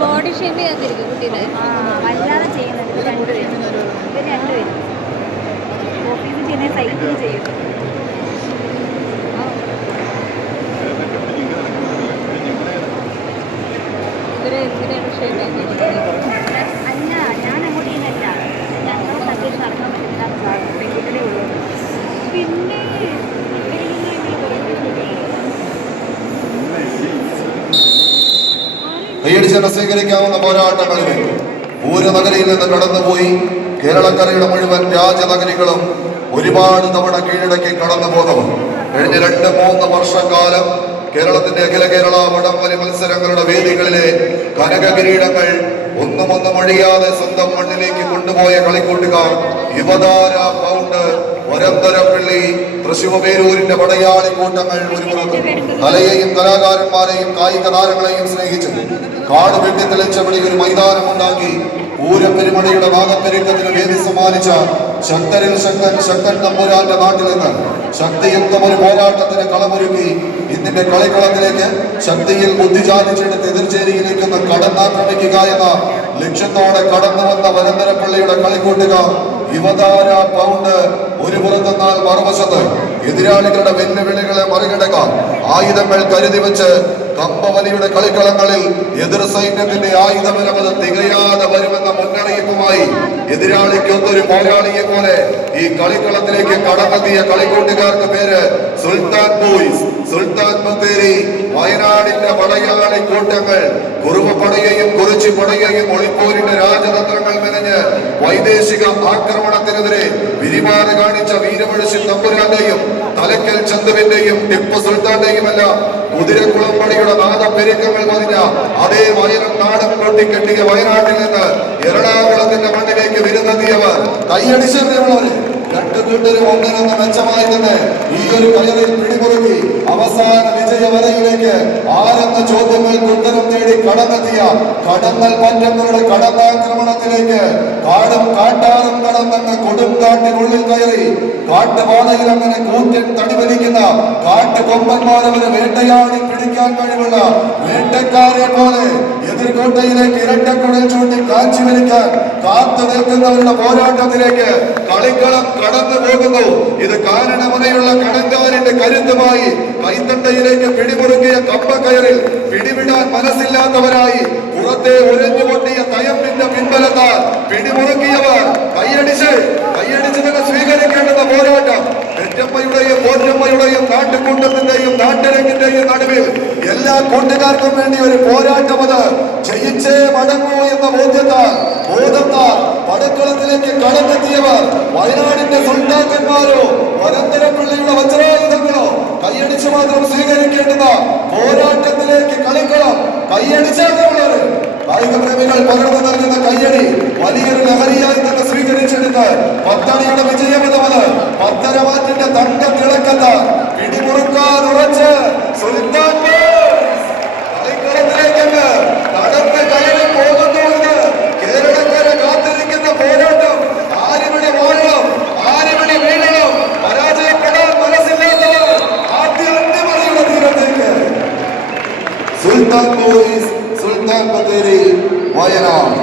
Body shape ചെയ്യാതിരിക്കും കുട്ടീനെ വല്ലാതെ ചെയ്യുന്നുണ്ട് ഇവർ രണ്ടുപേരും ഇവർ രണ്ടുപേരും ഓഫീസിൽ ചെയ്യുന്ന സൈറ്റിൽ ആക്കിയിരിക്കുന്നത്? അല്ല ഞാൻ അങ്ങോട്ട് ചെയ്യുന്നില്ല ഞങ്ങൾ അത്യാവശ്യം നടക്കാൻ പറ്റില്ല കൈയടിച്ച് സ്വീകരിക്കാവുന്ന പോരാട്ടങ്ങളിലെ പൂരനഗരിയിൽ നിന്ന് കടന്നുപോയി കേരളക്കരയുടെ മുഴുവൻ രാജനഗരികളും ഒരുപാട് തവണ കീഴടക്കി കടന്നു പോകും കഴിഞ്ഞ രണ്ട് മൂന്ന് വർഷക്കാലം കേരളത്തിന്റെ അഖില കേരള വടംവലി മത്സരങ്ങളുടെ വേദികളിലെ കനക കിരീടങ്ങൾ ഒന്നും ഒന്നും ഒഴിയാതെ സ്വന്തം മണ്ണിലേക്ക് കൊണ്ടുപോയ കളിക്കൂട്ടുകാർ യുവതാര പൗണ്ട് വരന്തരപ്പള്ളി തൃശൂർ പേരൂരിന്റെ പടയാളി കൂട്ടങ്ങൾ ഒരു പുറത്ത് കലയെയും കലാകാരന്മാരെയും കായിക താരങ്ങളെയും സ്നേഹിച്ചു കാട് വെട്ടിത്തെളിച്ച വിളി ഒരു മൈതാനം ഉണ്ടാക്കി പൂരപ്പെരുമഴയുടെ ഭാഗപ്പെരുക്കത്തിന് വേദി സമ്മാനിച്ച ശക്തരിൽ ശക്തൻ ശക്തൻ തമ്പുരാന്റെ നാട്ടിൽ നിന്ന് ശക്തിയുക്തം ഒരു പോരാട്ടത്തിന് കളമൊരുക്കി ഇതിന്റെ കളിക്കളത്തിലേക്ക് ശക്തിയിൽ ബുദ്ധിചാലിച്ചെടുത്ത് ചാലിച്ചെടുത്ത് എതിർചേരിയിലേക്ക് ഒന്ന് കടന്നാക്രമിക്കുക എന്ന ലക്ഷ്യത്തോടെ കടന്നു വന്ന വരന്തരപ്പള്ളിയുടെ കളിക്കൂട്ടുകാർ യുവതാര പൗണ്ട് ഒരു പുറത്തെന്നാൽ മറുവശത്ത് എതിരാളികളുടെ വെല്ലുവിളികളെ മറികടക്കാൻ ആയുധങ്ങൾ കരുതി വെച്ച് കമ്പവലിയുടെ കളിക്കളങ്ങളിൽ എതിർ സൈന്യത്തിന്റെ ആയുധബലമത് തികയാതെ വരുമെന്ന മുന്നറിയിപ്പുമായി എതിരാളിക്കൊത്തൊരു പോരാളിയെ പോലെ ഈ കളിക്കളത്തിലേക്ക് കടന്നെത്തിയ കളിക്കൂട്ടുകാർക്ക് പേര് സുൽത്താൻ ബോയ്സ്. സുൽത്താൻ ബത്തേരി വയനാടിന്റെ പടയാളി കൂട്ടങ്ങൾ. കുറുമപ്പടയെയും കുറിച്ചു പടയെയും ഒളിപ്പോരിന്റെ രാജതന്ത്രങ്ങൾ മെനഞ്ഞ് വൈദേശിക ആക്രമണത്തിനെതിരെ വിരിമാറ് കാണിച്ച വീരമഴശി തമ്പുരാന്റെയും തലക്കൽ ചന്ദുവിന്റെയും ടിപ്പു സുൽത്താന്റെയും അല്ല കുതിരക്കുളമ്പടിയുടെ നാദപ്പെരുക്കങ്ങൾ പതിഞ്ഞ അതേ വയനാട് നാടൻ കൊട്ടിക്കെട്ടിയ വയനാട്ടിൽ നിന്ന് എറണാകുളത്തിന്റെ മണ്ണിലേക്ക് വിരുന്നെത്തിയവർ കൈയടിച്ചവരെ രണ്ട് കൂട്ടരും ഒന്നിനൊന്ന് മെച്ചമായി തന്നെ ഈ ഒരു കയറിൽ പിടിമുറുകി അവസാന വിജയവരയിലേക്ക് ആരെന്ന ചോദ്യങ്ങൾക്ക് ഉത്തരം തേടി കടന്നെത്തിയ കടന്നൽ പറ്റങ്ങളുടെ കടന്നാക്രമണത്തിലേക്ക് കാടും കാട്ടാറും കടന്നെന്ന് കൊടും കാട്ടിനുള്ളിൽ കയറി കാട്ടുപാതയിൽ അങ്ങനെ കൂറ്റൻ തടിവലിക്കുന്ന കാട്ടുകൊമ്പന്മാരവരെ വേട്ടയാടി പിടിക്കാൻ കഴിവുള്ള വേട്ടക്കാരെ പോലെ എതിർകോട്ടയിലേക്ക് ഇരട്ടക്കുടൽ ചൂണ്ടി കാഞ്ചി വലിക്കാൻ കാത്തു നിൽക്കുന്നവരുടെ പോരാട്ടത്തിലേക്ക് കളിക്കളം കടന്നു പോകുന്നു. ഇത് കാരണമുനയുള്ള കടങ്കാരന്റെ കരുത്തുമായി കൈത്തണ്ടയിലേക്ക് പിടിമുറുക്കിയ കയറിൽ പിടിവിടാൻ മനസ്സില്ലാത്തവരായി പുറത്തെ ഉരഞ്ഞു പൊട്ടിയ തയമ്പിന്റെ പിൻബലത്താൽ പിടിമുറുക്കിയവർ കൈയടിച്ച് കൈയടിച്ച് തന്നെ സ്വീകരിക്കേണ്ടുന്ന പോരാട്ടം. പെറ്റമ്മയുടെയും പോറ്റമ്മയുടെയും നാട്ടുകൂട്ടത്തിന്റെയും നാട്ടിരങ്ങിന്റെയും നടുവിൽ എല്ലാ കൂട്ടുകാർക്കും വേണ്ടി ഒരു പോരാട്ടം അത്. ജയിച്ചേ മടങ്ങൂ എന്ന ബോധ്യത്താൽ ബോധത്താൽ പടക്കളത്തിലേക്ക് കടന്നെത്തിയവർ വയനാടിന്റെ സുൽത്താക്കന്മാരോ വരന്തരപ്പള്ളിയുടെ വജ്രായുധങ്ങളോ കൈയടിച്ച് മാത്രം സ്വീകരിക്കേണ്ടത് പോരാട്ടത്തിലേക്ക് കളിക്കണം കൈയടിച്ചാണ് കായിക പ്രേമികൾ പകർന്നു നൽകുന്ന കയ്യടി വലിയൊരു ലഹരിയായി തന്നെ സ്വീകരിച്ചെടുത്ത് പത്തണിയുടെ വിജയമെന്നത് പത്തരമാറ്റിന്റെ തങ്ക തിളക്കത്ത് സുൽത്താൻ പോലീസ് സുൽത്താൻ ബത്തേരി വയനാട്